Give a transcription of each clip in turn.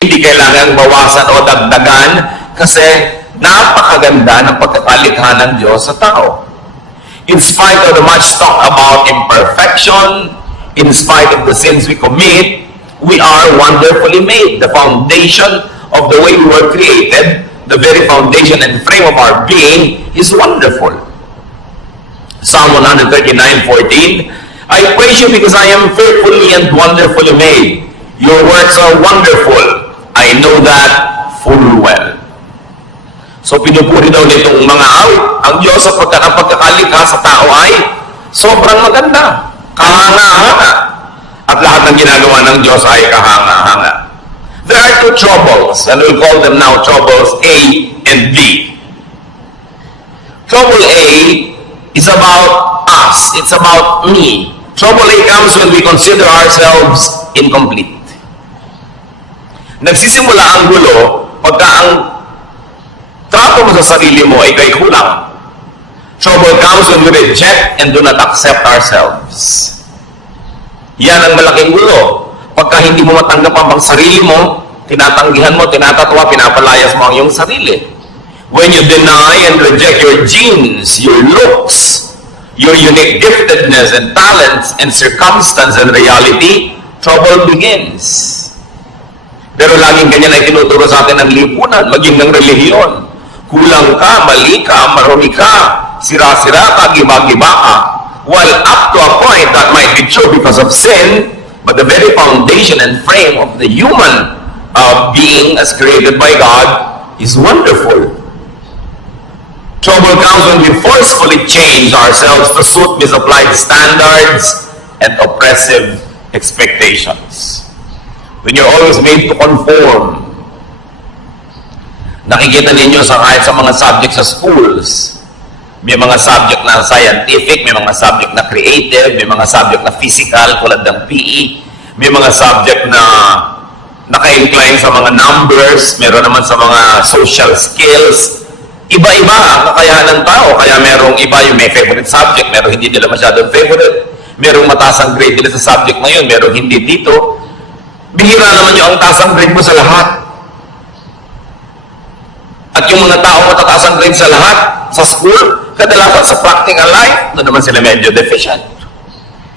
Hindi kailangan bawasan o dagdagan kasi napakaganda ng pagkakalikha ng Diyos sa tao. In spite of the much talk about imperfection, in spite of the sins we commit, we are wonderfully made. The foundation of the way we were created, the very foundation and frame of our being is wonderful. Psalm 139:14, I praise you because I am fearfully and wonderfully made. Your works are wonderful. I know that full well. So pinupuri daw nitong mga awit ang Diyos sa pagkakalikha sa tao ay sobrang maganda, kahanga-hanga. At lahat ng ginagawa ng Diyos ay kahanga-hanga. There are two troubles, and we'll call them now troubles A and B. Trouble A is about us. It's about me. Trouble A comes when we consider ourselves incomplete. Nagsisimula ang gulo pagka ang trato mo sa sarili mo ay kay kulang. Trouble comes when we reject and do not accept ourselves. Yan ang malaking gulo. Pagka hindi mo matanggap ang sarili mo, tinatanggihan mo, tinatatwa, pinapalayas mo ang iyong sarili. When you deny and reject your genes, your looks, your unique giftedness and talents and circumstance and reality, trouble begins. Pero laging ganyan ay tinuturo sa atin ng lipunan, maging ng relihiyon. Kulang ka, mali ka, marumi ka, sira-sira ka, giba-giba ka. While up to a point that might be true because of sin, but the very foundation and frame of the human being as created by God is wonderful. Trouble comes when we forcefully change ourselves to suit misapplied standards and oppressive expectations. When you're always made to conform. Nakikita ninyo kahit sa mga subject sa schools, may mga subject na scientific, may mga subject na creative, may mga subject na physical, tulad ng PE, may mga subject na naka-incline sa mga numbers, meron naman sa mga social skills. Iba-iba ang kakayahan ng tao, kaya merong iba yung may favorite subject, merong hindi nila masyadong favorite, merong mataas ang grade nila sa subject na yun, merong hindi dito. Bihira naman yung ang taas ang grade mo sa lahat. At yung mga tao matataas ang grade sa lahat, sa school, kadalasan sa practical life, doon naman sila medyo deficient.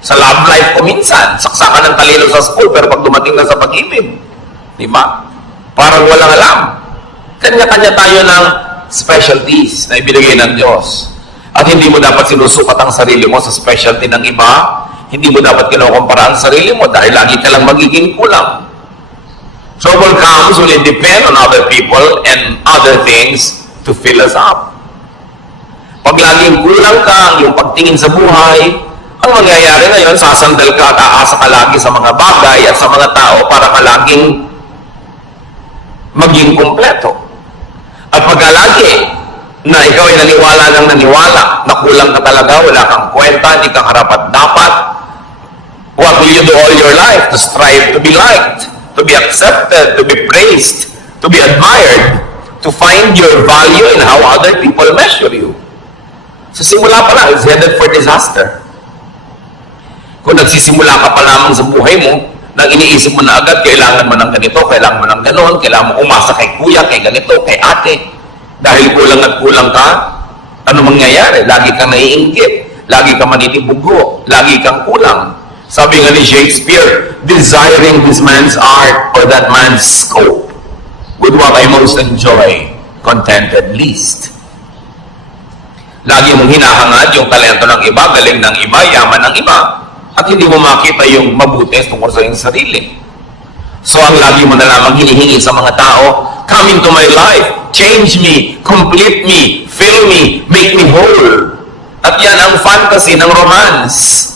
Sa love life ko minsan, saksakan ng talino sa school, pero pag dumating na sa pag-ibig, di ba? Parang walang alam. Kanya-kanya tayo ng specialties na ibinigay ng Diyos. At hindi mo dapat sinusukat ang sarili mo sa specialty ng iba. Hindi mo dapat kinukumpara ang sarili mo dahil lagi ka lang magiging kulang. Trouble comes when it depend on other people and other things to fill us up. Pag laging kulang ka, yung pagtingin sa buhay, ang mangyayari ngayon, sasandal ka at aasa ka lagi sa mga bagay at sa mga tao para ka laging maging kumpleto. At pagka lagi na ikaw ay naniwala ng naniwala, na kulang ka talaga, wala kang kwenta, hindi ka karapat-dapat, what will you do all your life? To strive to be liked, to be accepted, to be praised, to be admired, to find your value in how other people measure you. Sa simula pa lang, it's headed for disaster. Kung nagsisimula ka pa lamang sa buhay mo, nang iniisip mo na agad, kailangan mo ng ganito, kailangan mo ng ganon, kailangan mo umasa kay kuya, kay ganito, kay ate. Dahil kulang at kulang ka, ano mangyayari? Lagi kang naiinggit, lagi kang manitibugo, lagi kang kulang. Sabi nga ni Shakespeare, desiring this man's art or that man's scope, with what I most enjoy, contented least. Lagi mong hinahangad yung talento ng iba, galing ng iba, yaman ng iba, at hindi mo makita yung mabuti tungkol sa iyong sarili. So ang lagi mo na lamang hinihingi sa mga tao, come into my life, change me, complete me, fill me, make me whole. At yan ang fantasy ng romance.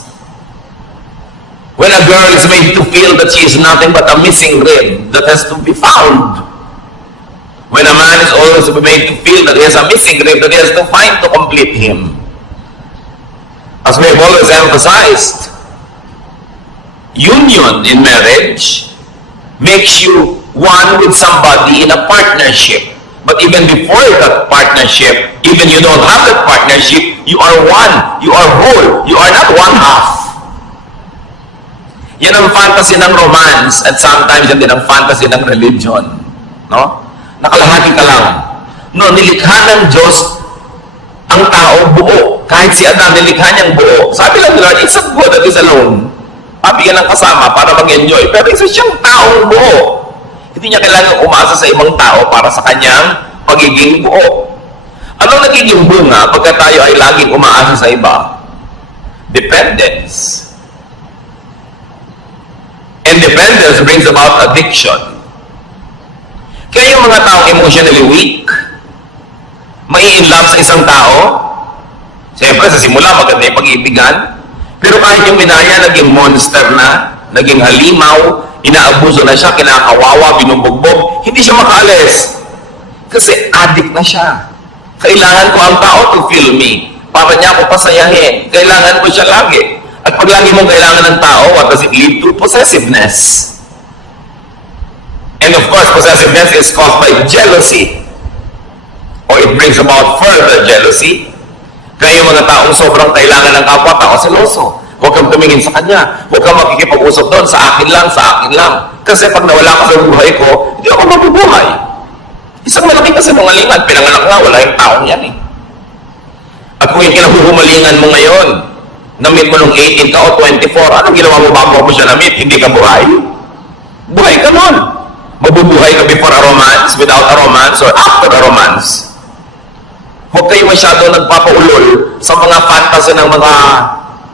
When a girl is made to feel that she is nothing but a missing rib that has to be found. When a man is always made to feel that he has a missing rib that he has to find to complete him. As we have always emphasized, union in marriage makes you one with somebody in a partnership. But even before that partnership, even you don't have that partnership, you are one, you are whole, you are not one half. Yan ang fantasy ng romance at sometimes yan din ang fantasy ng religion. No? Nakalahati ka lang. No, nilikha ng Diyos ang tao buo. Kahit si Adam, nilikha niyang buo. Sabi lang nila, it's not good that is alone. Pabigyan ng kasama para mag-enjoy. Pero isa siyang taong buo. Hindi niya kailangan umasa sa ibang tao para sa kanyang pagiging buo. Anong nagiging bunga pagka tayo ay laging umaasa sa iba? Dependence. And dependence brings about addiction. Kaya yung mga taong emotionally weak, mai-inlove sa isang tao, siyempre sa simula maganda yung pag-iibigan, pero kahit yung minaya naging monster na, naging halimaw, inaabuso na siya, kinakawawa, binubugbog, hindi siya makaalis. Kasi addict na siya. Kailangan ko ang tao to feel me. Para niya ako pasayahin. Kailangan ko siya lagi. At pag lagi mong kailangan ng tao, what does it lead to? Possessiveness. And of course, possessiveness is caused by jealousy. Or it brings about further jealousy. Kaya yung mga taong sobrang kailangan ng kapwa-tao, seloso. Huwag kang tumingin sa kanya. Huwag kang makikipag-usap doon. Sa akin lang, sa akin lang. Kasi pag nawala ka sa buhay ko, hindi ako mabubuhay. Isang malaki kasi mangalingan. Pinanganak nga, wala yung taong yan eh. At kung yung kinahuhumalingan mo ngayon, na-meet mo nung 18 ka o 24, anong ginawa mo bago mo siya na-meet? Hindi ka buhay? Buhay ka nun. Mabubuhay ka before a romance, without a romance, or after a romance. Huwag kayo masyado nagpapaulol sa mga fantasy ng mga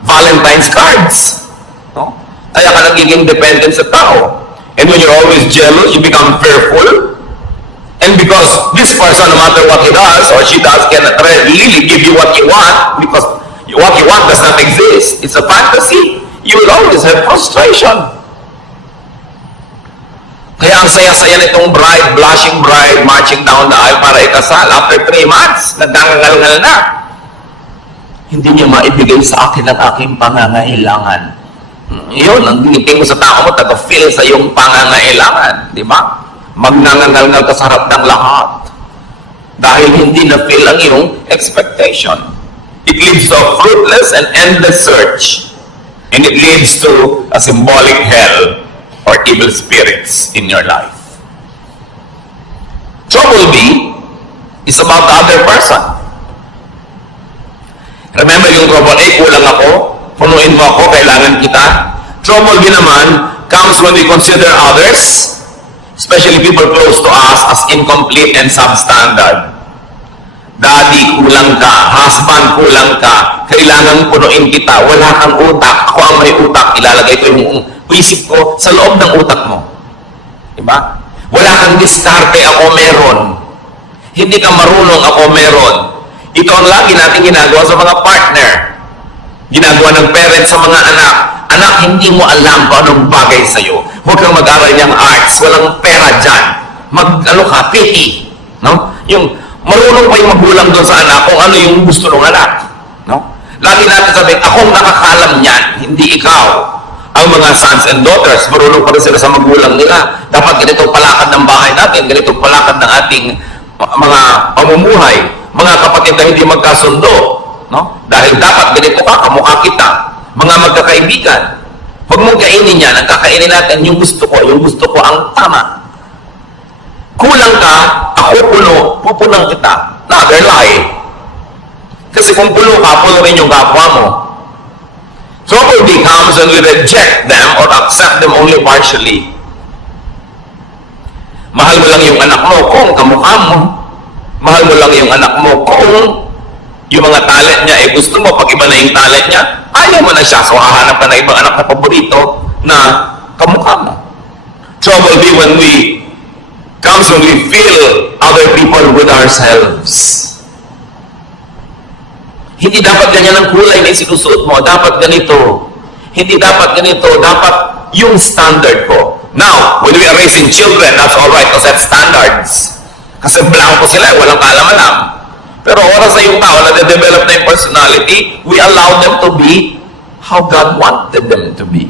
Valentine's cards. No? Kaya ka nagiging dependent sa tao. And when you're always jealous, you become fearful. And because this person, no matter what he does or she does, cannot really give you what you want, because what you want does not exist. It's a fantasy. You will always have frustration. Kaya ang saya-saya nitong bride, blushing bride, marching down the aisle para ikasal. After 3 months, nagdangangal-ngal na. Hindi niya maibigay sa akin ang aking pangangailangan. Yun, ang giniting mo sa tao mo, taga-feel sa iyong pangangailangan. Di ba? Magnangangal-ngal ka sa harap ng lahat. Dahil hindi na-feel ang iyong expectation. It leads to a fruitless and endless search. And it leads to a symbolic hell or evil spirits in your life. Trouble B is about the other person. Remember yung trouble A, kulang ako, punuin mo ako, kailangan kita. Trouble B naman comes when we consider others, especially people close to us, as incomplete and substandard. Daddy, kulang ka. Husband, kulang ka. Kailangan punuin kita. Wala kang utak. Ako ang may utak. Ilalagay ko yung isip ko sa loob ng utak mo. Diba? Wala kang diskarte. Ako meron. Hindi ka marunong. Ako meron. Ito ang lagi natin ginagawa sa mga partner. Ginagawa ng parents sa mga anak. Anak, hindi mo alam kung anong bagay sa'yo. Huwag kang mag-aral niyang arts. Walang pera dyan. Pity. No? Yung marunong pa yung magulang doon sa anak kung ano yung gusto ng anak. No? Lagi natin sabihin, akong nakakalam niyan, hindi ikaw. Ang mga sons and daughters, marunong pa rin sila sa magulang nila. Dapat ganitong palakad ng bahay natin, ganitong palakad ng ating mga pamumuhay, mga kapatid na hindi magkasundo. No? Dahil dapat ganito ka, kamukha kita. Mga magkakaibigan. Huwag mong kainin yan, ang kakainin natin yung gusto ko ang tama. Kulang ka, ako puno, pupunang kita. Another lie. Kasi kung puno ka, puno rin yung kapwa mo. Trouble becomes when we reject them or accept them only partially. Mahal mo lang yung anak mo kung kamukha mo. Mahal mo lang yung anak mo kung yung mga talent niya, gusto mo, pag iba na yung talent niya, ayaw mo na siya. So, hahanap ka na ibang anak na paborito na kamukha mo. Trouble be when comes when we feel other people with ourselves. Hindi dapat ganyan ang kulay na isinusuot mo. Dapat ganito. Hindi dapat ganito. Dapat yung standard ko. Now, when we are raising children, that's alright because that's standards. Kasi blanco sila, walang kaalam-alam. Pero oras na yung tao na de-develop na yung personality, we allow them to be how God wanted them to be.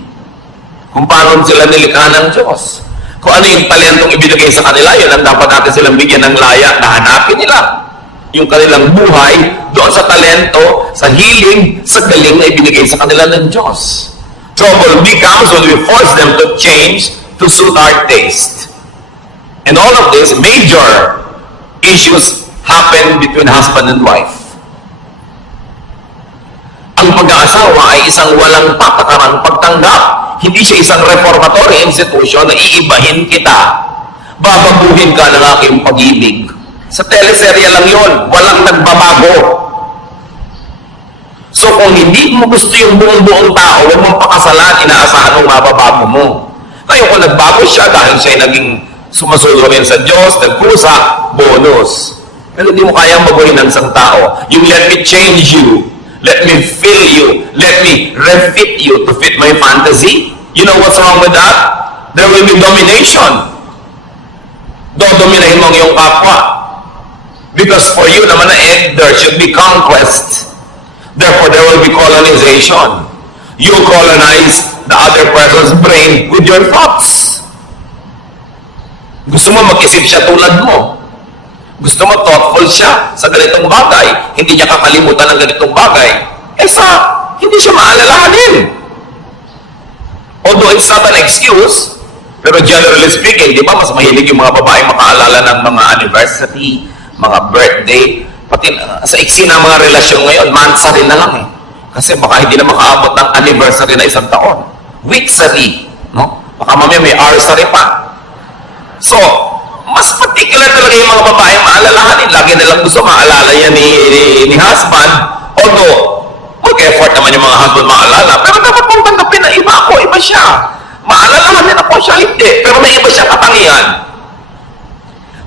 Kung paano sila nilikha ng Diyos. Kung ano yung talentong ibinigay sa kanila, yun ang dapat natin silang bigyan ng laya na hanapin nila. Yung kanilang buhay, doon sa talento, sa hiling, sa galing na ibinigay sa kanila ng Diyos. trouble becomes when we force them to change to suit our taste. And all of these major issues happen between husband and wife. Ang pag-aasawa ay isang walang patakarang pagtanggap. Hindi siya isang reformatory institution na iibahin kita. Babaguhin ka ng aking pag-ibig. Sa teleserye lang yon, walang nagbabago. So kung hindi mo gusto yung buong tao, huwag mong pakasalan, inaasahan mong mababago mo. Ngayon kung nagbago siya dahil siya ay naging sumasulo rin sa Diyos, nagkusa, bonus. Pero hindi mo kayang baguhin ng isang tao. Yung let me change you, let me fill you, let me refit you to fit my fantasy. You know what's wrong with that? There will be domination. Dodominahin mo ang iyong kapwa. Because for you naman na there should be conquest. Therefore, there will be colonization. You colonize the other person's brain with your thoughts. Gusto mo mag-isip siya tulad mo. Gusto mo thoughtful siya sa ganitong bagay. Hindi niya kakalimutan ng ganitong bagay. Hindi siya maalalahanin. Although it's not an excuse, pero generally speaking, di ba, mas mahilig yung mga babae makaalala ng mga anniversary, mga birthday, pati sa iksi ng mga relasyon ngayon, monthsary na lang eh. Kasi baka hindi na makaabot ng anniversary na isang taon. Weeksary, no? Baka mamaya may hourssary pa. So, mas particular talaga yung mga babae maalalahanin. Lagi nilang gusto maalala yan ni husband. Although, mag-effort naman yung mga husband maalala. Pero dapat mong tanggapin na iba ako, iba siya. Maalalahanin ako siya, hindi. Pero may iba siya katangian.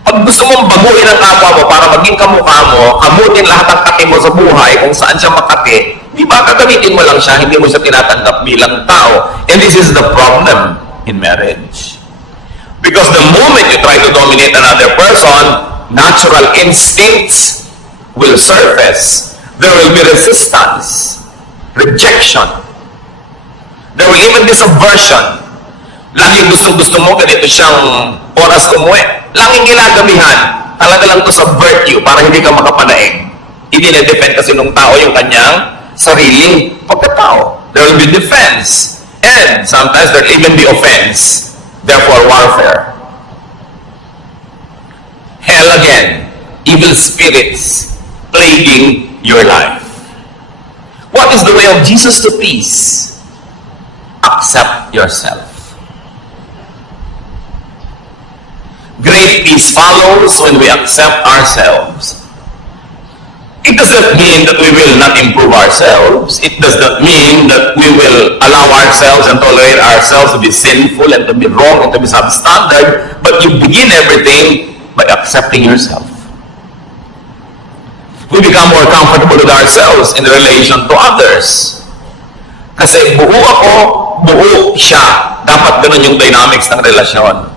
Pag gusto mong baguhin ang kapwa mo para maging kamukha mo, abutin lahat ng kati mo sa buhay kung saan siya makati, di ba gagamitin mo lang siya, hindi mo siya tinatanggap bilang tao. And this is the problem in marriage. Because the moment you try to dominate another person, natural instincts will surface. There will be resistance, rejection. There will even be subversion. Laging gusto mo, ganito siyang oras umuwi. Laging ginagamihan, talaga lang to subvert you para hindi ka makapanaig. Idine-defend kasi nung tao yung kanyang sariling pagkatao. There will be defense. And sometimes there will even be offense. Therefore, warfare. Hell again. Evil spirits plaguing your life. What is the way of Jesus to peace? Accept yourself. Great peace follows when we accept ourselves. It does not mean that we will not improve ourselves. It does not mean that we will allow ourselves and tolerate ourselves to be sinful and to be wrong and to be substandard. But you begin everything by accepting yourself. We become more comfortable with ourselves in relation to others. Kasi buo ako, buo siya. Dapat ganun yung dynamics ng relasyon.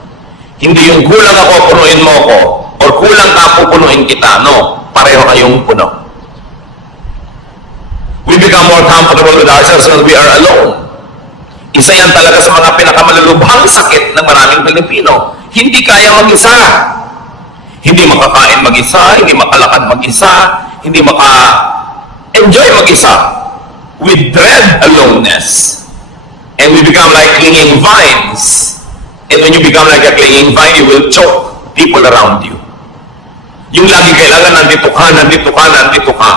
Hindi yung kulang ako, punuin mo ako. Or kulang ka, pupunuin kita. No, pareho kayong puno. We become more comfortable with ourselves when we are alone. Isa yan talaga sa mga pinakamalulubhang sakit ng maraming Pilipino. Hindi kaya mag-isa. Hindi makakain mag-isa, hindi makalakad mag-isa, hindi maka-enjoy mag-isa. We dread aloneness. And we become like clinging vines. And when you become like a clinging vine, you will choke people around you. Yung lagi kailangan nandito ka, nandito ka, nandito ka.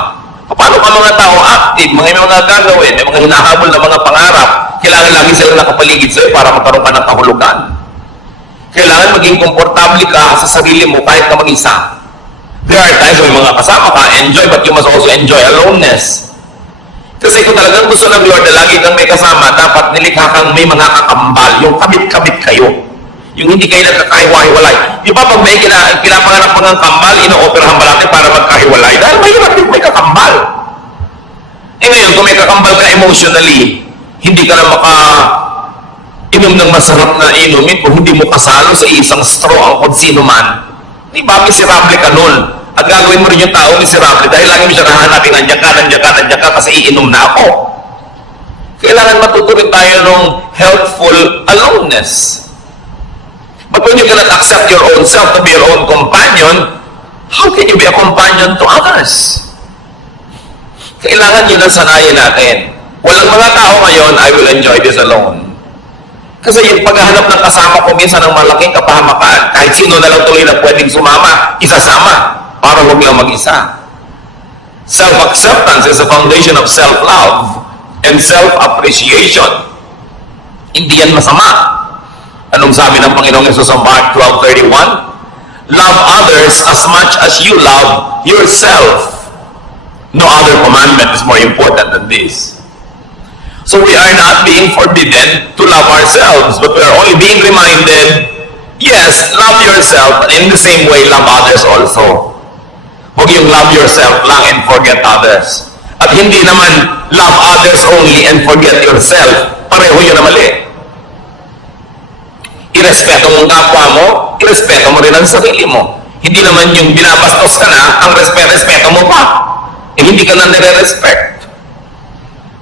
Paano ka mga tao active, mga gagawin, may mga hinahabol na mga pangarap, kailangan lagi sila nakapaligid sa'yo para magkaroon ka ng kahulugan. Kailangan maging komportable ka sa sarili mo kahit na mag-isa. There are times when mga kasama ka, enjoy, but you must also enjoy aloneness. Kasi kung talagang gusto ng Lord na lagi kang may kasama, dapat nilikha kang may mga kakambal, yung kabit-kabit kayo. Yung hindi kayo nagkakahiwa-hiwalay. Di ba pag may pinapangarap mo ng kambal, ino-operahan ba natin para magkahiwalay? Dahil mahirap din may kakambal. Eh ngayon, kung may kakambal ka emotionally, hindi ka na inom ng masarap na inumin kung hindi mo kasalo sa isang straw ang kung sino man. Di ba, miserable ka nun. At gagawin mo rin yung tao miserable dahil lagi mo siya nahanapin, nandiyan ka, kasi iinom na ako. Kailangan matuturin tayo ng healthful aloneness. But when you cannot accept your own self to be your own companion, how can you be a companion to others? Kailangan yun ang sanayin natin. Walang mga tao ngayon, I will enjoy this alone. Kasi yung paghahanap ng kasama ko minsan ng malaking kapahamakan, kahit sino na lang tuloy na pwedeng sumama, isasama, para huwag lang mag-isa. Self-acceptance is the foundation of self-love and self-appreciation. Hindi yan masama. Anong sabi ng Panginoong Yesus sa Mark 12:31? Love others as much as you love yourself. No other commandment is more important than this. So we are not being forbidden to love ourselves, but we are only being reminded, yes, love yourself, but in the same way, love others also. Huwag yung love yourself lang and forget others. At hindi naman love others only and forget yourself. Pareho yun na mali. Irespeto mo ang kapwa mo, irespeto mo rin ang sarili mo. Hindi naman yung binabastos ka na, ang respeto mo pa. Eh hindi ka na nire-respect.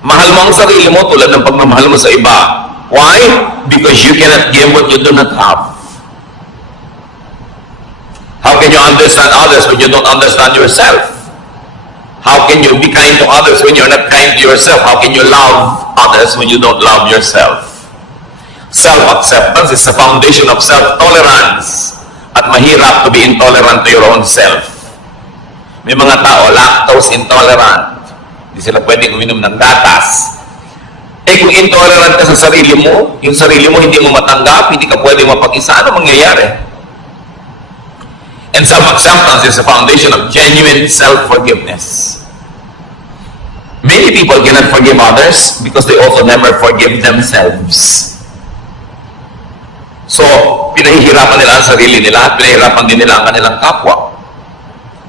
Mahal mo ang sarili mo tulad ng pagmamahal mo sa iba. Why? Because you cannot give what you do not have. How can you understand others when you don't understand yourself? How can you be kind to others when you're not kind to yourself? How can you love others when you don't love yourself? Self-acceptance is the foundation of self-tolerance. At mahirap to be intolerant to your own self. May mga tao, lactose intolerant. Hindi sila pwedeng uminom ng gatas. Eh kung intolerant ka sa sarili mo, yung sarili mo hindi mo matanggap, hindi ka pwedeng mapag-isa, ano mangyayari? And self-acceptance is the foundation of genuine self-forgiveness. Many people cannot forgive others because they also never forgive themselves. So, pinahihirapan nila ang sarili nila at pinahihirapan din nila ang kanilang kapwa.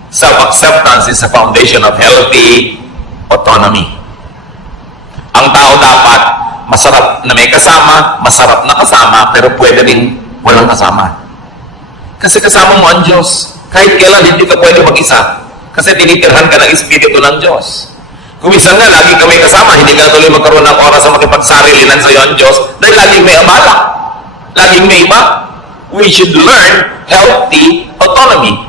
Self-acceptance is the foundation of healthy autonomy. Ang tao dapat masarap na may kasama, masarap na kasama, pero pwede rin walang kasama. Kasi kasama mo ang Diyos. Kahit kailan hindi ka pwede mag-isa. Kasi tinitirhan ka ng Espiritu ng Diyos. Kung minsan nga, lagi ka may kasama, hindi ka tuloy magkaroon ng oras na makipagsarilinan sa iyo ang Diyos dahil laging may abala. Laging may iba. We should learn healthy autonomy.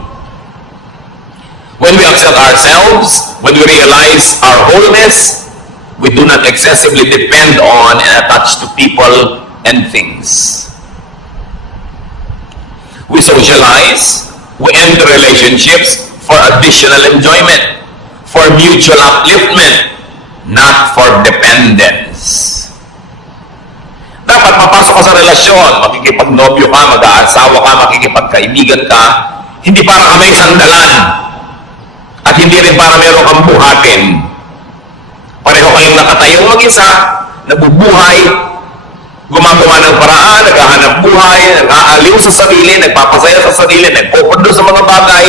When we accept ourselves, when we realize our wholeness, we do not excessively depend on and attach to people and things. We socialize, we enter relationships for additional enjoyment, for mutual upliftment, not for dependence. Dapat papasok ka sa relasyon, makikipagnobyo ka, mag-aasawa ka, makikipagkaibigan ka, hindi para ka may sandalan, at hindi rin para meron kang buhatin. Pareho kayong nakatayong mag-isa, nabubuhay, gumagawa ng paraan, naghahanap buhay, nag-aaliw sa sarili, nagpapasaya sa sarili, nagpupundo sa mga bagay.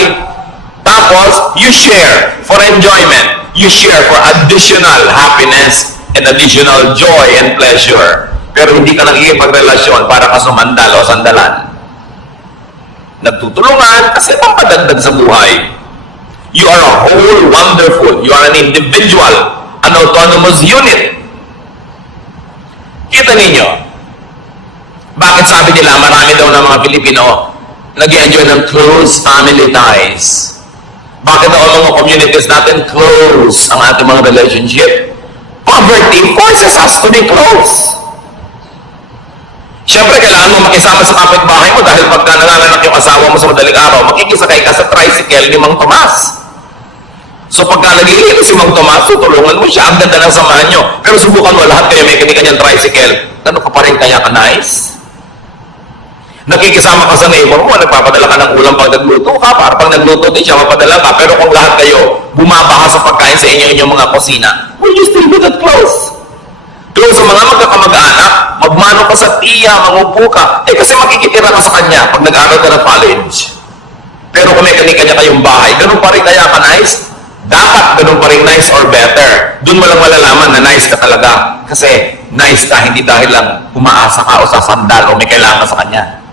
Tapos, you share for enjoyment. You share for additional happiness and additional joy and pleasure. Pero hindi ka nakikipagrelasyon para ka sumandal o sandalan. Nagtutulungan kasi pampadagdag sa buhay. You are a whole wonderful. You are an individual, an autonomous unit. Kita ninyo, bakit sabi nila marami daw ng mga Pilipino nag-enjoy ng close family ties? Bakit daw ang mga communities natin close ang ating mga relationship? Poverty forces us to be close. Siyempre, kailangan mo makisama sa kapitbahay mo dahil pagka nanganganak yung asawa mo sa madaling araw, makikisakay ka sa tricycle ni Mang Tomas. So pagka nagiging si Mang Tomas, tutulungan mo siya, ang ganda ng samahan nyo. Pero subukan mo, lahat kayo may kanyang tricycle. Ano ka pa rin kaya ka nice? Nakikisama ka sa neighbor mo, nagpapadala ka ng ulam pag nagluto ka, para pag nagluto din siya, mapadala ka. Pero kung lahat kayo bumabaha sa pagkain sa inyong mga kusina, will you still be that close? Close sa mga magkakamag-anak, magmano ka sa tiya, mangupo ka. Eh kasi makikitira ka sa kanya pag nag-aaral ka ng college. Pero kung may kanya kayong bahay, ganun pa rin kaya ka nice? Dapat ganun pa rin nice or better. Doon mo lang malalaman na nice ka talaga. Kasi nice ka, hindi dahil lang umaasa ka o sasandal o may kailangan ka sa kanya.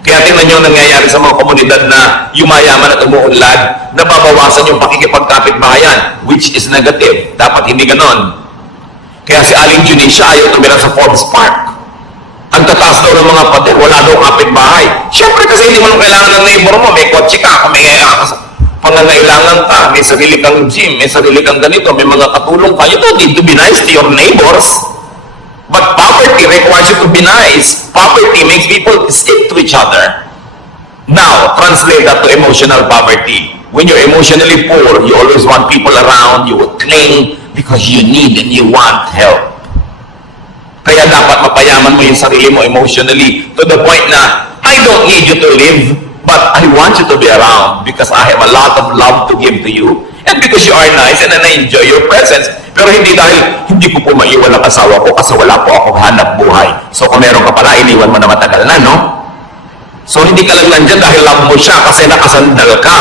Kaya tingnan nyo ang nangyayari sa mga komunidad na yumayaman at umuunlad, nababawasan yung pakikipagkapit-bahayan, which is negative. Dapat hindi ganon. Kaya si Aling Junisha ayaw tumira sa Forbes Park. Ang tataas daw ng mga pader, wala daw kapitbahay. Siyempre kasi hindi mo nang kailangan ng neighbor mo, may kotse ka, may pangangailangan ka, may sarili kang gym, may sarili kang ganito, may mga katulong ka, you don't need to be nice to your neighbors. But poverty requires you to be nice. Poverty makes people stick to each other. Now, translate that to emotional poverty. When you're emotionally poor, you always want people around, you will cling because you need and you want help. Kaya dapat mapayaman mo yung sarili mo emotionally to the point na, I don't need you to live, but I want you to be around because I have a lot of love to give to you and because you are nice and I enjoy your presence. Pero hindi dahil hindi ko po maiwan ang asawa ko kasi wala po akong hanap buhay. So kung meron ka pala, iniwan mo na matagal na, no? So hindi ka lang nandyan dahil love mo siya kasi nakasandal ka.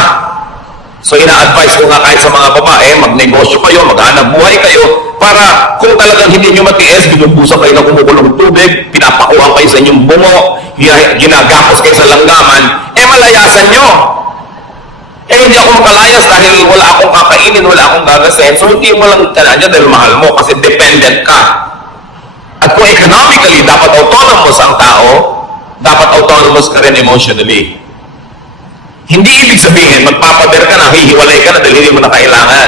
So ina-advise ko nga kahit sa mga babae, magnegosyo kayo, maghanap buhay kayo, para kung talagang hindi nyo matiis, binubusan kayo ng kumukulong tubig, pinapakuhan kayo sa inyong bungo, ginagapos kayo sa langgaman, malayasan nyo. Hindi ako makalayas dahil wala akong kakainin, wala akong gagasin. So hindi mo lang kananya dahil mahal mo kasi dependent ka. At kung economically, dapat autonomous ang tao, dapat autonomous ka rin emotionally. Hindi ibig sabihin, magpapader ka na, hihiwalay ka na dahil hindi mo na kailangan.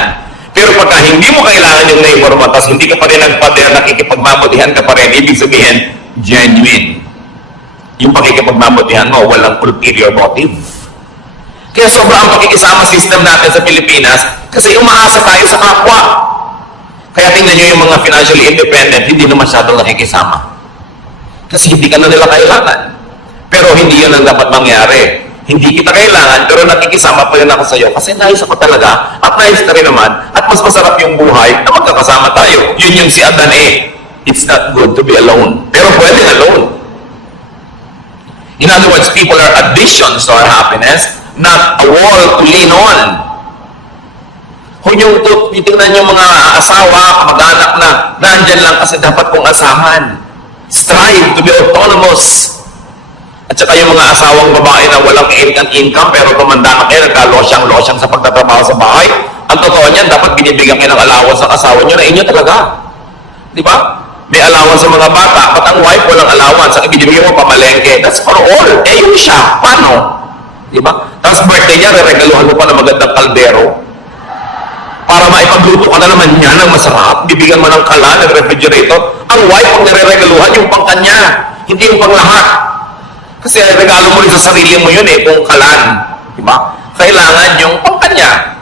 Pero pagka hindi mo kailangan yung neighbor mo, tapos hindi ka pa rin nagpader, nakikipagmabutihan ka pa rin, ibig sabihin, genuine. Yung pakikipagmabutihan mo, walang ulterior motive. Kaya sobrang pakikisama system natin sa Pilipinas kasi umaasa tayo sa kapwa. Kaya tingnan nyo yung mga financially independent, hindi na masyadong nakikisama. Kasi hindi ka na nila kailangan. Pero hindi yun ang dapat mangyari. Hindi kita kailangan, pero nakikisama pa rin ako sa'yo kasi nais ako talaga at nais ka rin naman at mas masarap yung buhay na magkakasama tayo. Yun yung si Adan eh. It's not good to be alone. Pero pwede alone. In other words, people are additions to our happiness, not a wall to lean on. Kung yung titingnan yung mga asawa, mag-anak na, nandyan lang kasi dapat kong asahan. Strive to be autonomous. At saka yung mga asawang babae na walang income pero tumanda na kayo, nagka-losyang sa pagtatrabaho sa bahay, ang totoo niyan, dapat binibigyan kayo ng allowance sa asawa nyo na inyo talaga. Di ba? May allowance sa mga bata, but ang wife walang allowance, ang ibinibigyan mo pamalengke. That's for all. Yung siya, paano? Di ba? Tapos birthday niya, regaluhan mo pa ng magandang kaldero. Para maipagluto ka na naman niya ng masarap, bibigyan mo ng kalan, ng refrigerator. Ang wife ang nire-regaluhan yung pang kanya, hindi yung pang lahat. Kasi regalo mo rin sa sarili mo yun kung kalan. Diba? Kailangan yung pang kanya.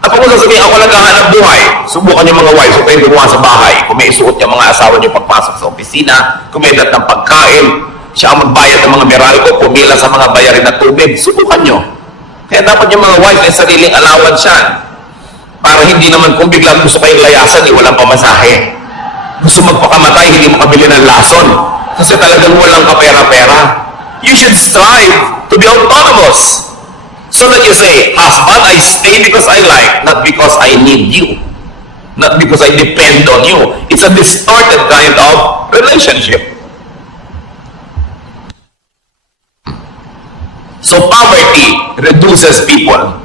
At kung sasabihin ako naghahanap buhay, subukan yung mga wives, so kayo gumawa sa bahay. Kung may isuot yung mga asawa niyo pagpasok sa opisina, kung may dat ng pagkain, siya ang magbayad ng mga Meralco, pumila sa mga bayarin na tubig, subukan nyo. Kaya dapat yung mga wives ay sariling allowance yan. Para hindi naman kung biglang gusto kayong layasan, walang pamasahe. Gusto magpakamatay, hindi makabili ng lason. Kasi talagang walang kapera-pera. You should strive to be autonomous. So that you say, husband, I stay because I like, not because I need you. Not because I depend on you. It's a distorted kind of relationship. So poverty reduces people.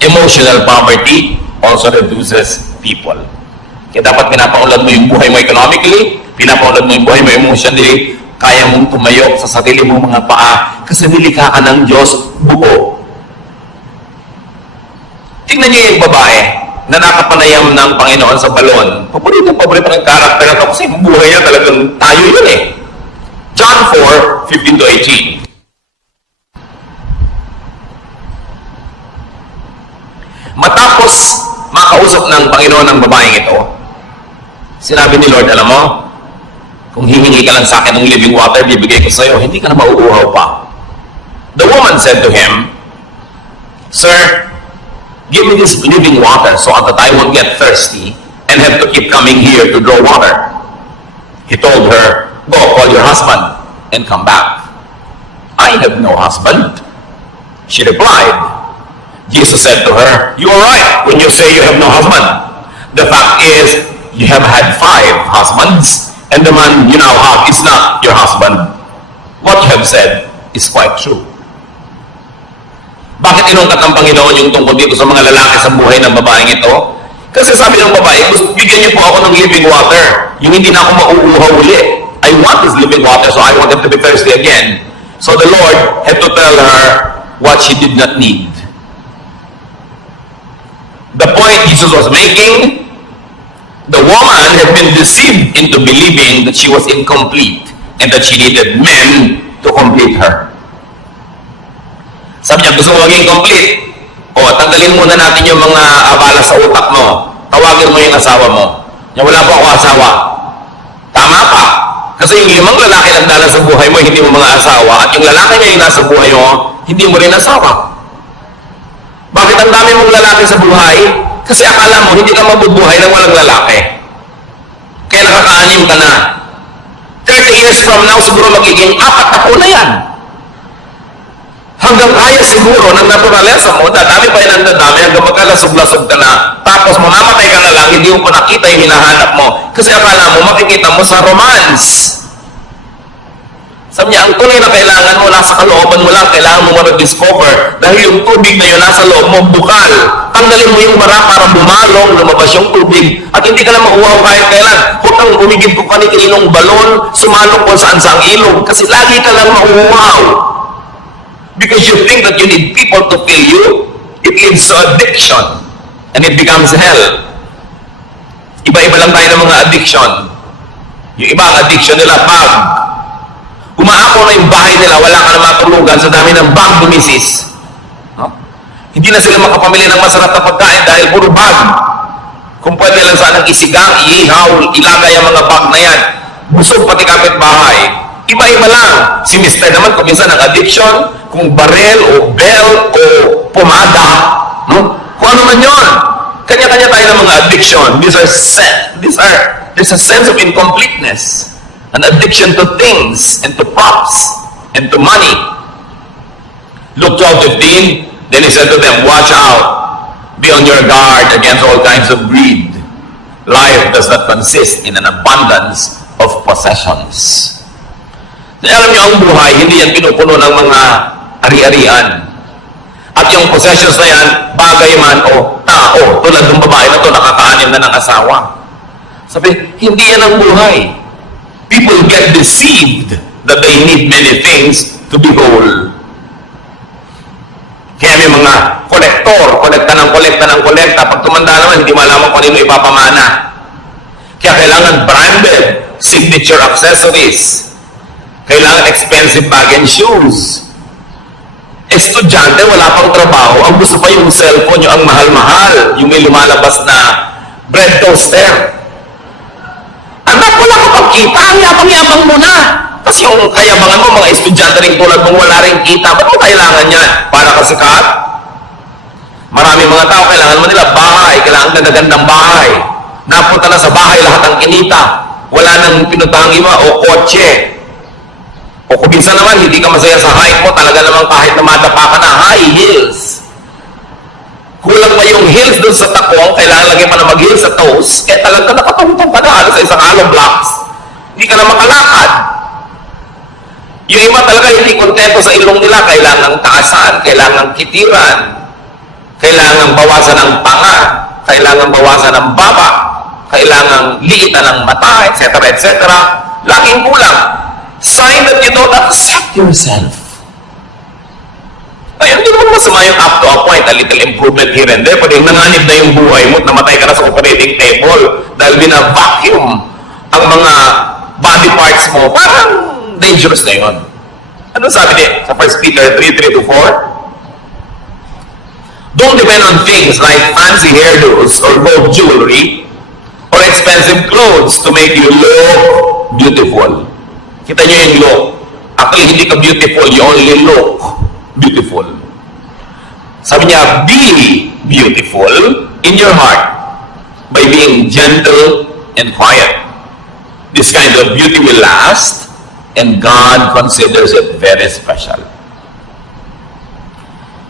Emotional poverty also reduces people. Kaya dapat pinapaunlad mo yung buhay mo economically, pinapaunlad mo yung buhay mo emotionally, kaya mong tumayo sa sarili mong mga paa kasi nilikha ka ng Diyos buo. Tingnan niyo yung babae na nakapanayam ng Panginoon sa balon. Paborito ng karakter na ito kasi buhay niya talagang tayo yun John 4:15-18. Matapos makausap ng Panginoon ng babaeng ito, sinabi ni Lord, alam mo, kung hihingi ka lang sa akin ng living water, bibigay ko sa iyo, hindi ka na mauuhaw pa. The woman said to him, Sir, give me this living water so that I won't get thirsty and have to keep coming here to draw water. He told her, Go, call your husband and come back. I have no husband. She replied. Jesus said to her, You are right when you say you have no husband. The fact is, you have had 5 husbands, and the man you now have is not your husband. What you have said is quite true. Bakit inungkat ng Panginoon yung tungkol dito sa mga lalaki sa buhay ng babaeng ito? Kasi sabi ng babae, bigyan niyo po ako ng living water. Yung hindi na ako mauuhaw uli. I want this living water so I want him to be thirsty again. So the Lord had to tell her what she did not need. The point Jesus was making, the woman had been deceived into believing that she was incomplete and that she needed men to complete her. Sabi niya, gusto mo maging complete? O, tanggalin muna natin yung mga abala sa utak mo. Tawagin mo yung asawa mo. Niya, wala po ako asawa. Tama ka. Kasi yung 5 lalaki nagdala sa buhay mo, hindi mo mga asawa. At yung lalaki niya yung nasa buhay mo, hindi mo rin asawa. Bakit ang dami mong lalaki sa buhay? Kasi akala mo, hindi ka mabubuhay ng walang lalaki. Kaya nakakaanim ka na. 30 years from now, siguro magiging 4 na yan. Hanggang kaya siguro ng naturalesa mo, dadami pa yan ang dadami, hanggang magkalasog-lasog ka na. Tapos mamamatay ka na lang, hindi mo pa nakita yung hinahanap mo. Kasi akala mo, makikita mo sa romance. Sabi niya, ang tunay na kailangan mo, nasa kalooban mo lang, kailangan mo ma-discover. Dahil yung tubig na yun, nasa loob mo, bukal. Tanggalin mo yung bara para bumalong, lumabas yung tubig. At hindi ka na mauwaw kahit kailan. Huwag kang umigid kung kanikininong balon, sumalok kung saan sa ilog. Kasi lagi ka lang mauwaw. Because you think that you need people to fill you, it leads to addiction. And it becomes hell. Iba-iba lang tayo ng mga addiction. Yung iba, ang addiction nila, bag. Umaako na yung bahay nila, wala ka na matulugan sa dami ng bag bumisis. No? Hindi na sila makapamili ng masarap na pagkain dahil puro bag. Kung pwede lang sanang isigang, iihaw, ilagay ang mga bag na yan. Busog pati kapitbahay. Iba-iba lang. Si Mr. naman, kung minsan ang addiction, kung barel o belt o pomada, no? Kung ano man yun. Kanya-kanya tayo ng mga addiction. There's a sense of incompleteness. An addiction to things and to props and to money. Luke 12:15, then he said to them, watch out, be on your guard against all kinds of greed. Life does not consist in an abundance of possessions. Kaya alam niyo, ang buhay, hindi yan pinupuno ng mga ari-arian. At yung possessions na yan, bagay man o tao, tulad ng babae na ito, nakakaanim na ng asawa. Sabi, hindi yan ang buhay. People get deceived that they need many things to be whole. Kaya may mga kolektor, kolekta ng kolekta. Pag tumanda naman, hindi malaman kung ano ipapamana. Kaya kailangan branded signature accessories. Kailangan expensive bag and shoes. Estudyante, wala pang trabaho. Ang gusto pa yung cellphone nyo, ang mahal-mahal. Yung may lumalabas na bread toaster. Anak, wala ka pang kita. Ang yabang-yabang mo na. Kasi yung kayabangan mo, mga estudyante rin tulad mong wala rin kita. Ba't mo kailangan yan? Para ka sikat? Maraming mga tao, kailangan mo nila bahay. Kailangan ganda-gandang bahay. Napunta na sa bahay lahat ang kinita. Wala nang pinutang iba o kotse. O kung minsan naman, hindi ka masaya sa hike mo, talaga namang kahit na matapa ka na, high heels. Kulang pa yung heels doon sa takong, kailangan lagi pa na mag-heels sa toes, kaya talaga nakatungtong ka na halos sa isang hollow blocks. Hindi ka na makalakad. Yung iba talaga hindi kontento sa ilong nila, kailangang taasan, kailangang kitiran, kailangang bawasan ng panga, kailangang bawasan ng baba, kailangang liitan ng mata, etc. etc. Laging kulang. Sign that you don't accept yourself. Ay, hindi naman masama yung up to a point, a little improvement here and there. Pwede nanganib na yung buhay mo at namatay ka na sa operating table dahil bina-vacuum ang mga body parts mo. Parang dangerous na yun. Ano sabi niya sa 1 Peter 3:3-4? Don't depend on things like fancy hairdos or gold jewelry or expensive clothes to make you look beautiful. Kita nyo yung look. Actually, hindi ka beautiful. You only look beautiful. Sabi niya, be beautiful in your heart by being gentle and quiet. This kind of beauty will last and God considers it very special.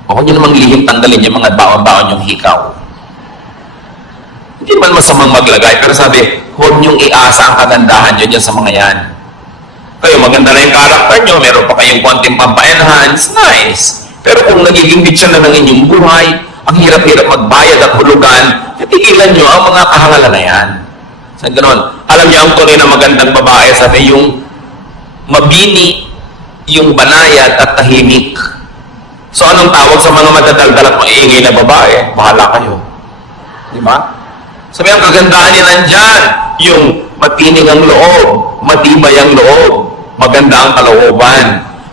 Huwag nyo namang lihim tanggalin yung mga baon-baon yung hikaw. Hindi naman masamang maglagay. Pero sabi, huwag nyong iasa ang kagandahan nyo dyan sa mga yan. Kayo, maganda na yung character nyo, meron pa kayong konting pampa-enhance, nice. Pero kung nagiging bitsa na ng inyong buhay, ang hirap-hirap magbayad at hulugan, titigilan nyo ang mga kahangalan na yan. Sa ganon, alam niyo ang tunay na magandang babae, sabi yung mabini, yung banayad at tahimik. So anong tawag sa mga madadaldal at maingay na babae? Bahala kayo. Di ba? Sabi ang kagandahan niya nandyan, yung matinig ang loob, matibay ang loob, maganda ang kalooban.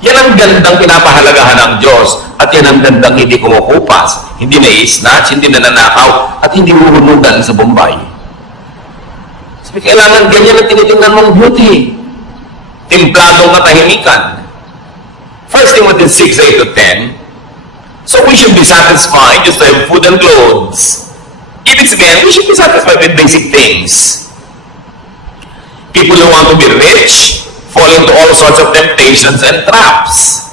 Yan ang gandang pinapahalagahan ng Diyos at yan ang gandang hindi kumukupas, hindi na-snatch, hindi nananakaw, at hindi huhunugan sa Bombay. Sabi, kailangan ganyan ang tinitingnan mong beauty. Templadong katahimikan. 1 Timothy 6, 8-10. So we should be satisfied just to have food and clothes. Ibig sabihin, we should be satisfied with basic things. People who want to be rich fall into all sorts of temptations and traps.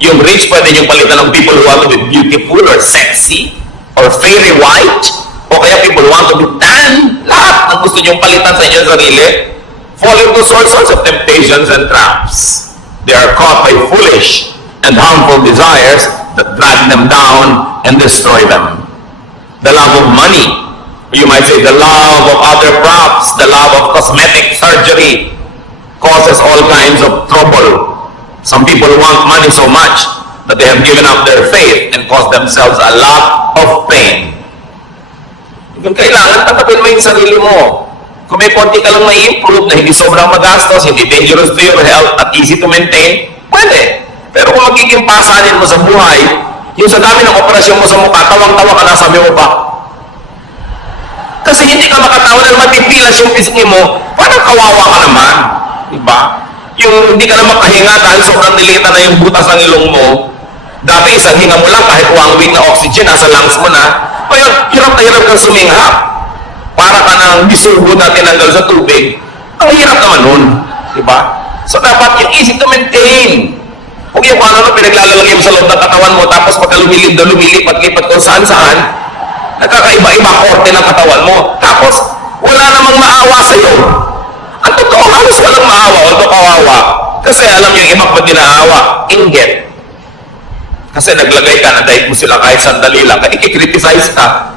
Yung rich, pwede niyong palitan ng people who want to be beautiful or sexy or fairy white, o kaya people who want to be tan. Lahat ng gusto niyong palitan sa inyong sarili fall into all sorts of temptations and traps. They are caught by foolish and harmful desires that drag them down and destroy them. The love of money, you might say the love of other props, the love of cosmetic surgery, causes all kinds of trouble. Some people want money so much that they have given up their faith and caused themselves a lot of pain. Kung kailangan, tatapin mo yung sarili mo. Kung may konti ka lang may-improve na hindi sobrang magastos, hindi dangerous to your health at easy to maintain, pwede. Pero kung magiging pasanin mo sa buhay, yung sa dami ng operasyon mo sa mukha, tawang-tawa ka na, sabi mo pa. Kasi hindi ka makatawa na matipilas yung pisngi mo, parang kawawa ka naman. Diba? Yung hindi ka na makahinga dahil sobrang nilita na yung butas ng ilong mo. Dati isang hinga mo lang kahit 1 week na oxygen, nasa lungs mo na. Ngayon, hirap na hirap kang suminghap. Para ka nang bisugo na tinanggal sa tubig. Ang hirap naman nun. Diba? So dapat yung easy to maintain. Huwag yung ano pinaglalagay mo sa loob ng katawan mo, tapos pagka lumilip-lipat kung saan-saan, nagkakaiba-iba korte ng katawan mo. Tapos, wala namang maawa sa'yo. Ang totoo, halos walang maawa, although kawawa. Kasi alam yung ibang pag ginaawa, inggit. Kasi naglagay ka na dahil mo sila kahit sandali lang, kaya ikikriticize ka.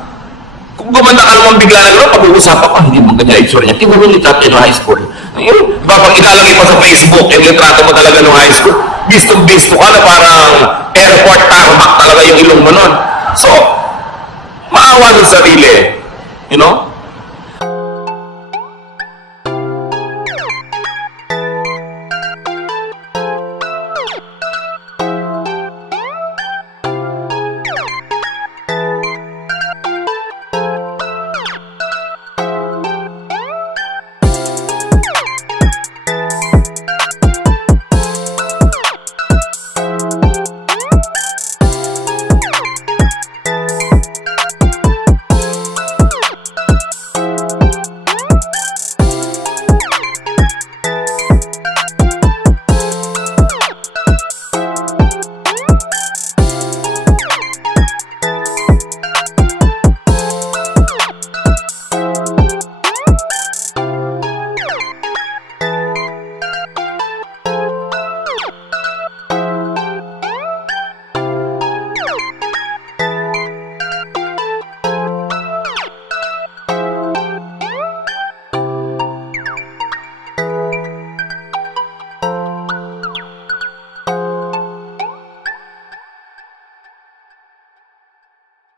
Kung gumanda ka naman bigla na gano'n, pag-uusapan ka, hindi mo ganyan itsura niya. Tingnan mo yung litrato in high school. Ayun, diba, pag ilalagay mo sa Facebook, yung litrato mo talaga nung high school, bistong-bisto ka na parang airport tarmac talaga yung ilong mo nun. So, maawa sa sarili. You know?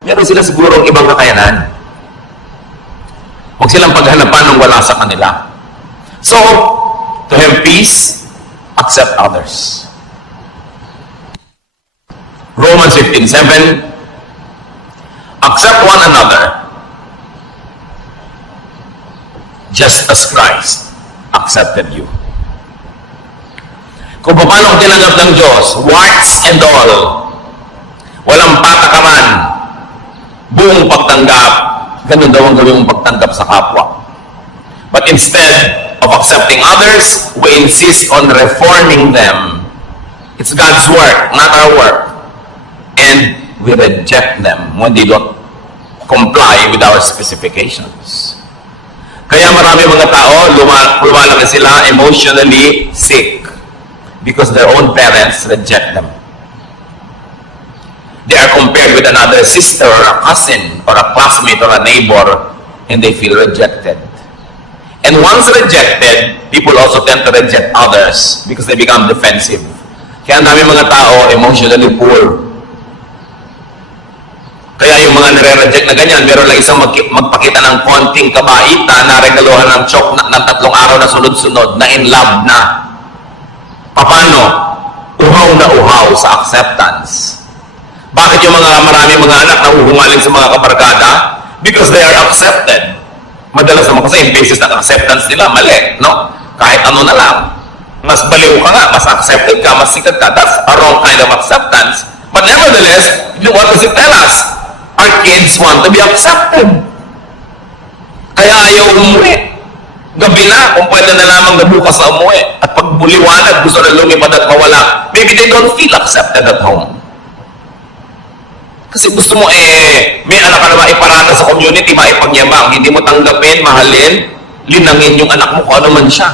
Meron sila siguro ibang kakayanan. Huwag silang paghanapan ng wala sa kanila. So, to have peace, accept others. Romans 15:7, accept one another just as Christ accepted you. Kung paano tinanggap ng Diyos, warts and all, walang patakaran, buong pagtanggap, ganun daw ang gawin mong pagtanggap sa kapwa. But instead of accepting others, we insist on reforming them. It's God's work, not our work. And we reject them when they don't comply with our specifications. Kaya marami mga tao, lumalaki sila emotionally sick because their own parents reject them. They are compared with another sister or a cousin or a classmate or a neighbor, and they feel rejected. And once rejected, people also tend to reject others because they become defensive. Kaya ang dami mga tao emotionally poor. Kaya yung mga nire-reject na ganyan, meron lang isang magpakita ng konting kabaitan na regaluhan ng chok ng 3 araw na sunod-sunod na in love na. Paano? Uhaw na uhaw sa acceptance. Bakit yung marami mga anak na huhumaling sa mga kabarkada? Because they are accepted. Madalas naman kasi yung basis ng acceptance nila, mali, no? Kahit ano na lang. Mas baliw ka nga, mas accepted ka, mas sikat ka. That's a wrong kind of acceptance. But nevertheless, what does it tell us? Our kids want to be accepted. Kaya ayaw umuwi. Gabi na, kung pwede na lamang na bukas na umuwi. At pag buliwanag, gusto na lumipad at mawala. Maybe they don't feel accepted at home. Kasi gusto mo may anak ka naman iparata sa community, maipagyabang. Hindi mo tanggapin, mahalin, linangin yung anak mo kung ano man siya.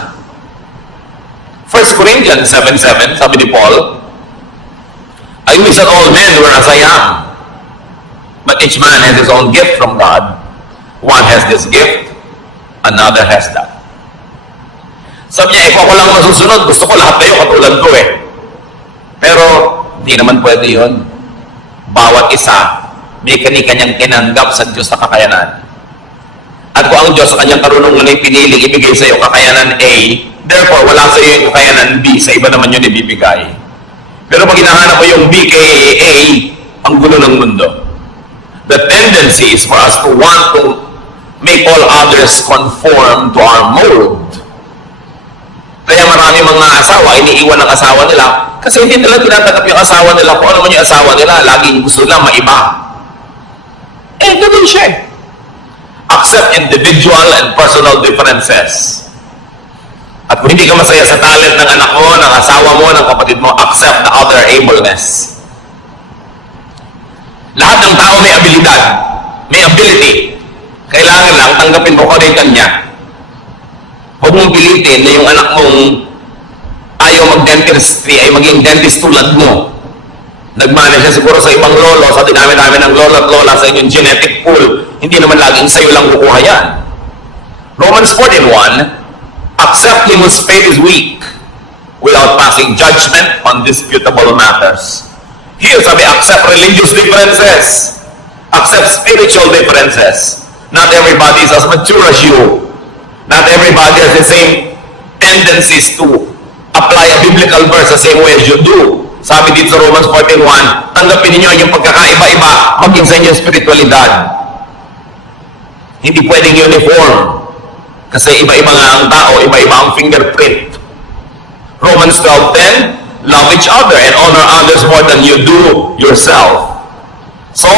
1 Corinthians 7:7, sabi ni Paul, I wish that all men were as I am. But each man has his own gift from God. One has this gift, another has that. Sabi niya, ikaw ko lang masusunod. Gusto ko lahat kayo katulad ko Pero, hindi naman pwede yun. Bawat isa, may kani-kanyang tinanggap sa Diyos na kakayanan. At kung ang Diyos sa kanyang karunungan ay piniling ibigay sa iyo kakayanan A, therefore, wala sa iyo yung kakayanan B, sa iba naman yun ibibigay. Pero pag hinahanap mo yung B kay A, ang gulo ng mundo. The tendency is for us to want to make all others conform to our mold. Kaya marami mga asawa, iniiwan ng asawa nila kasi hindi nila tinatanggap yung asawa nila kung ano man yung asawa nila, laging gusto lang maiba. Ganun siya. Accept individual and personal differences. At kung hindi ka masaya sa talent ng anak mo, ng asawa mo, ng kapatid mo, accept the other ableness. Lahat ng tao may abilidad, may ability. Kailangan lang tanggapin mo kung ano yung kanya. Huwag mong pilitin na yung anak mong ayaw mag-dentistry ay maging dentist tulad mo. Nagmana siya siguro sa ibang lolo, sa dinami-dami ng lolo at lola sa inyong genetic pool. Hindi naman laging sa'yo lang kukuha yan. Romans 14:1, accept him whose faith is weak without passing judgment on disputable matters. Here, sabi, accept religious differences. Accept spiritual differences. Not everybody is as mature as you. Not everybody has the same tendencies to apply a biblical verse the same way as you do. Sabi dito sa Romans 14:1, tanggapin niyo yung pagkakaiba-iba maging sa inyong spiritualidad. Hindi pwedeng uniform. Kasi iba-iba nga ang tao, iba-iba ang fingerprint. Romans 12:10, love each other and honor others more than you do yourself. So,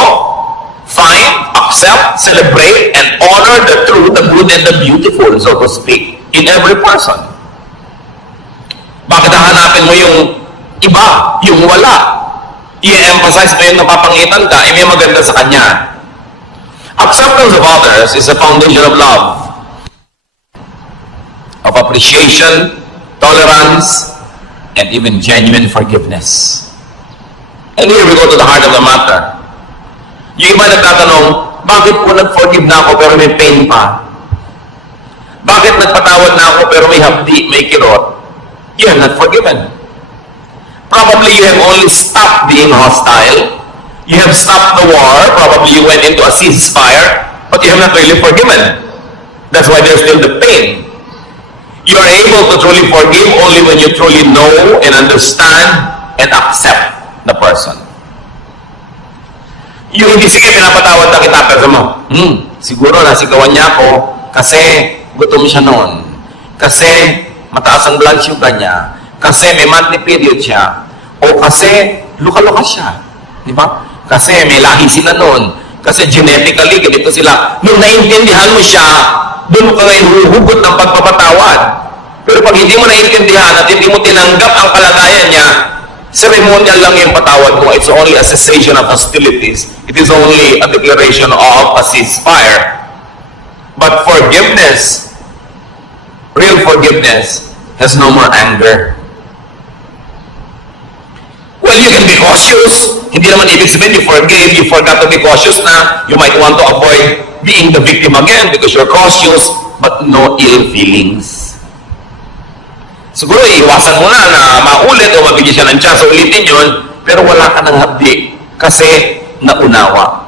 find, accept, celebrate, and honor the true, the good, and the beautiful, so to speak, in every person. Bakit hahanapin mo yung iba, yung wala? I-emphasize mo yung napapangitan ka, may maganda sa kanya. Acceptance of others is a foundation of love, of appreciation, tolerance, and even genuine forgiveness. And here we go to the heart of the matter. Yung iba nagtatanong, bakit po nag-forgive na ako pero may pain pa? Bakit nagpatawad na ako pero may hapdi, may kirot? You have not forgiven. Probably you have only stopped being hostile. You have stopped the war. Probably you went into a ceasefire, but you have not really forgiven. That's why there's still the pain. You are able to truly forgive only when you truly know and understand and accept the person. Yung hindi, sige, pinapatawad na kita, pero mo, siguro nasigawan niya ako kasi gutom siya noon. Kasi mataas ang blood sugar niya. Kasi may monthly period siya. O kasi luka-luka siya. Di ba? Kasi may lahi sila noon. Kasi genetically, ganito sila. Nung naiintindihan mo siya, doon ka ngayon huhugot ng pagpapatawad. Pero pag hindi mo naiintindihan at hindi mo tinanggap ang kalagayan niya, ceremonial lang yung patawad mo. It's only a cessation of hostilities. It is only a declaration of a ceasefire. But forgiveness, real forgiveness, has no more anger. Well, you can be cautious. Hindi naman ibig sabihin you forgave, you forgot to be cautious na you might want to avoid being the victim again because you're cautious, but no ill feelings. Siguro iwasan mo na maulit o mabigyan siya ng chance, ulitin yun, pero wala ka ng hapdi kasi naunawa.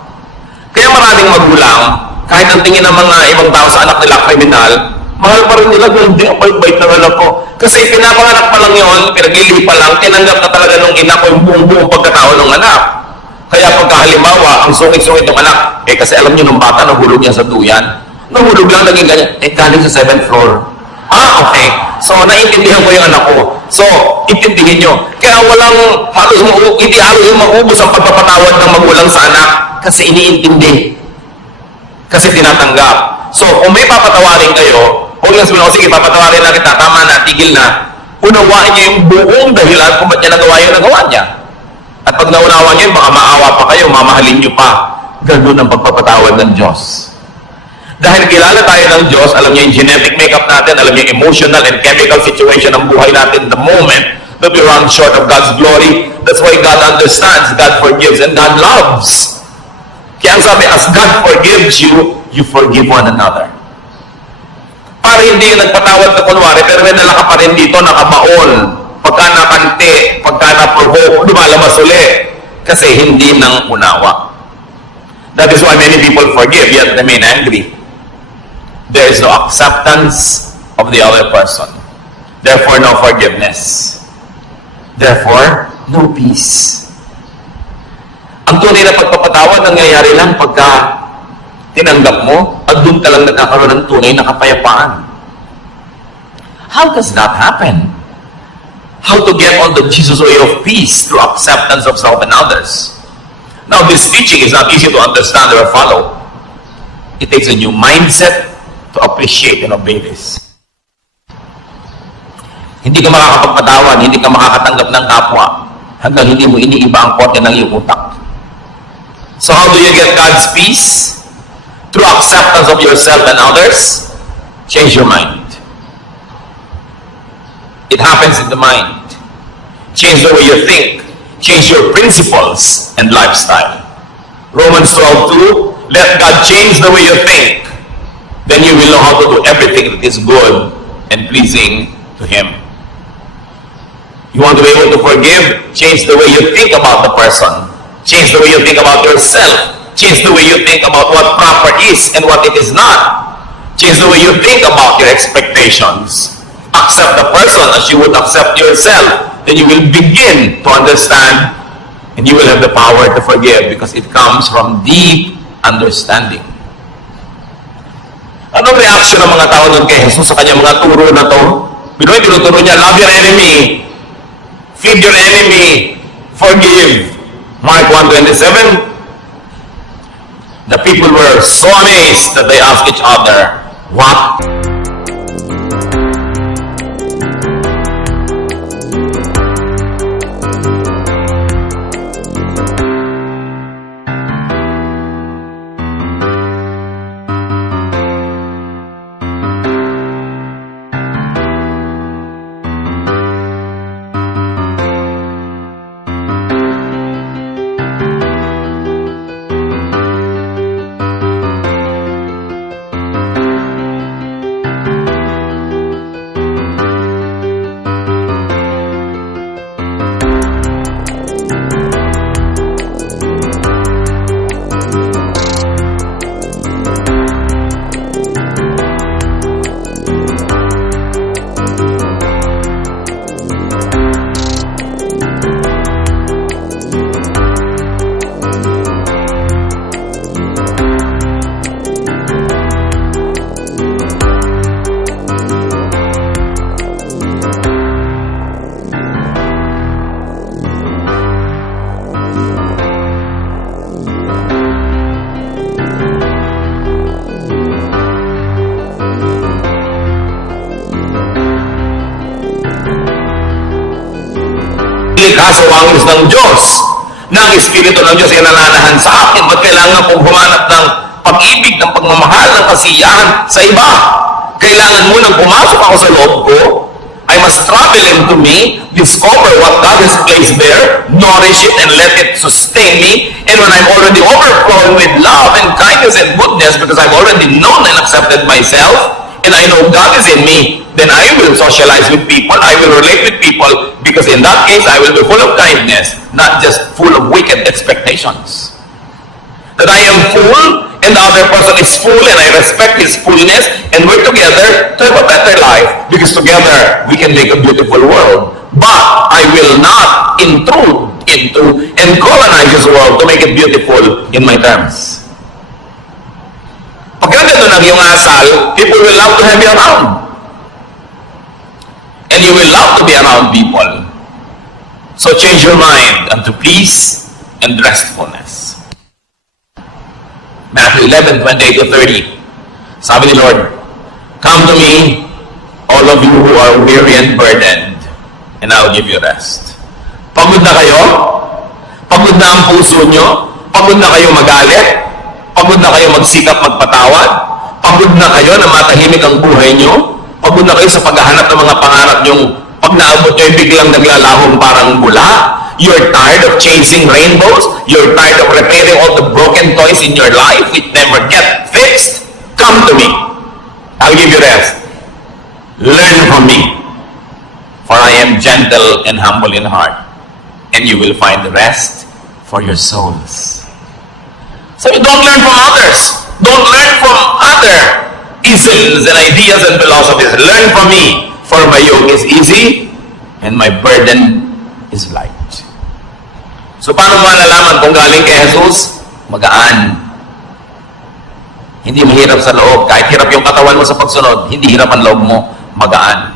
Kaya maraming magulang, kahit ang tingin ng mga ibang tao sa anak nila kriminal, mahal pa rin nila, hindi ang bait-bait ng anak ko. Kasi pinapanganak pa lang yun, pinagili pa lang, tinanggap na talaga ng ina ko yung buong pagkatao ng anak. Kaya pagkahalimbawa, ang sungit-sungit ng anak, kasi alam nyo, nung bata, nahulog niya sa duyan. Nahulog lang, naging ganyan, galing sa 7th floor. Okay. So, naiintindihan ko yung anak ko. So, intindihin nyo. Kaya hindi halos maubos ang pagpapatawad ng magulang sa anak kasi iniintindi. Kasi tinatanggap. So, kung may papatawarin kayo, huwag lang sabihin, sige, papatawarin na kita, tama na, tigil na. Unawain niyo yung buong dahilan kung ba't niya nagawa yung nagawa niya. At pag naunawa niyo, baka maawa pa kayo, mamahalin niyo pa. Ganun ang pagpapatawad ng Diyos. Dahil kilala tayo ng Diyos, alam niyo yung genetic makeup natin, alam niyo yung emotional and chemical situation ng buhay natin the moment that we run short of God's glory. That's why God understands, God forgives, and God loves. Kaya ang sabi, as God forgives you, you forgive one another. Para hindi yung nagpatawad ka kunwari, pero may dala ka pa rin dito, nakabaon. Pagka nakante, pagka na-provoke, lumalabas ulit. Kasi hindi nang unawa. That is why many people forgive, yet remain angry. There is no acceptance of the other person. Therefore, no forgiveness. Therefore, no peace. Ang tunay na pagpapatawad nangyayari lang pagka tinanggap mo at doon ka lang nagkakaroon ng tunay na kapayapaan. How does that happen? How to get on the Jesus way of peace through acceptance of self and others? Now, this teaching is not easy to understand or follow. It takes a new mindset to appreciate and obey this. Hindi ka makakapagpatawan, hindi ka makakatanggap ng kapwa hanggang hindi mo iniiba ang korte ng iyong utak. So how do you get God's peace? Through acceptance of yourself and others. Change your mind. It happens in the mind. Change the way you think. Change your principles and lifestyle. Romans 12:2, let God change the way you think. Then you will know how to do everything that is good and pleasing to Him. You want to be able to forgive? Change the way you think about the person. Change the way you think about yourself. Change the way you think about what proper is and what it is not. Change the way you think about your expectations. Accept the person as you would accept yourself. Then you will begin to understand and you will have the power to forgive because it comes from deep understanding. Anong reaction ng mga tao nun kay Jesus sa kanyang mga turo na to? Tinuturo niya, love your enemy, feed your enemy, forgive. Mark 1:27. The people were so amazed that they asked each other, what? Kaso ang Diyos ng Diyos na ang Espiritu ng Diyos ay nananahan sa akin. Ba't kailangan kong humanap ng pag-ibig, ng pagmamahal, ng kasiyahan sa iba? Kailangan mo nang pumasok ako sa loob ko. I must travel into me, discover what God has placed there, nourish it, and let it sustain me. And when I'm already overflowing with love and kindness and goodness because I've already known and accepted myself, and I know God is in me, then I will socialize with people, I will relate with people, because in that case, I will be full of kindness, not just full of wicked expectations. That I am full, and the other person is full, and I respect his fullness, and we're together to have a better life, because together we can make a beautiful world. But I will not intrude into and colonize this world to make it beautiful in my terms. Pag ganito lang yung asal, people will love to have you around. And you will love to be around people. So change your mind unto peace and restfulness. Matthew 11:28-30. Sabi ni Lord, "Come to me, all of you who are weary and burdened, and I'll give you rest." Pagod na kayo? Pagod na ang puso nyo? Pagod na kayo magalit? Pagod na kayo magsikap magpatawad? Pagod na kayo na matahimik ang buhay nyo? Pagod na kayo sa paghahanap ng mga pangarap nyong pag naabot nyo ay biglang naglalahong parang bula? You're tired of chasing rainbows? You're tired of repairing all the broken toys in your life which never get fixed? Come to me. I'll give you rest. Learn from me. For I am gentle and humble in heart, and you will find rest for your souls. So you don't learn from others. Don't learn from other isms and ideas and philosophies. Learn from me, for my yoke is easy and my burden is light. So paano malalaman kung galing kay Jesus? Magaan. Hindi mahirap sa loob. Kahit hirap yung katawan mo sa pagsunod, hindi hirap ang loob mo. Magaan.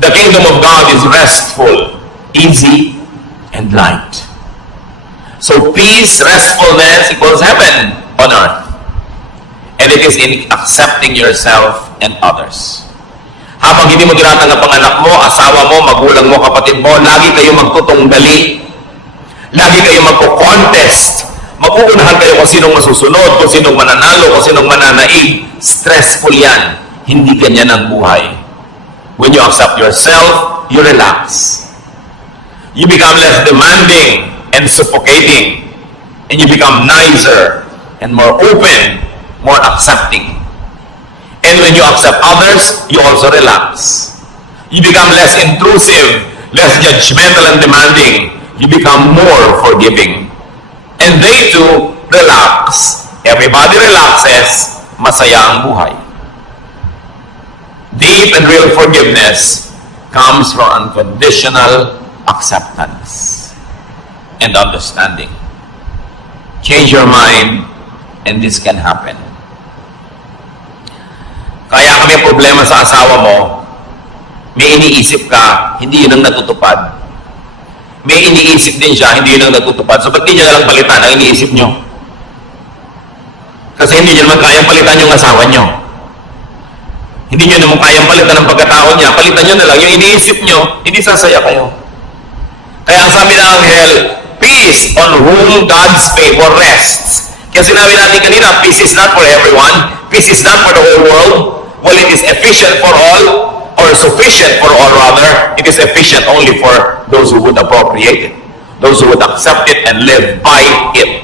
The kingdom of God is restful, easy, and light. So peace, restfulness equals heaven on earth. And it is in accepting yourself and others. Habang hindi mo tinatanggap ang anak mo, asawa mo, magulang mo, kapatid mo, lagi kayo magtutunggali. Lagi kayo magko-contest. Mag-uunahan kayo kung sinong masusunod, kung sinong mananalo, kung sinong mananaig. Stressful yan. Hindi ganyan ang buhay. When you accept yourself, you relax. You become less demanding and suffocating. And you become nicer and more open, more accepting. And when you accept others, you also relax. You become less intrusive, less judgmental and demanding. You become more forgiving. And they too relax. Everybody relaxes, masaya ang buhay. Deep and real forgiveness comes from unconditional acceptance and understanding. Change your mind, and this can happen. Kaya kami problema sa asawa mo, may iniisip ka, hindi yun ang natutupad. May iniisip din siya, hindi yun ang natutupad. So, ba't di niya nalang palitan ang iniisip nyo? Kasi hindi niya naman kayang palitan yung asawa nyo. Hindi niyo naman kayang palitan ang pagkatao niya. Palitan nyo na lang. Yung iniisip nyo, hindi sasaya kayo. Kaya ang sabi ng anghel, peace on whom God's favor rests. Kaya sinabi natin kanina, peace is not for everyone. Peace is not for the whole world. Well, it is efficient for all, or sufficient for all rather. It is efficient only for those who would appropriate it, those who would accept it and live by it.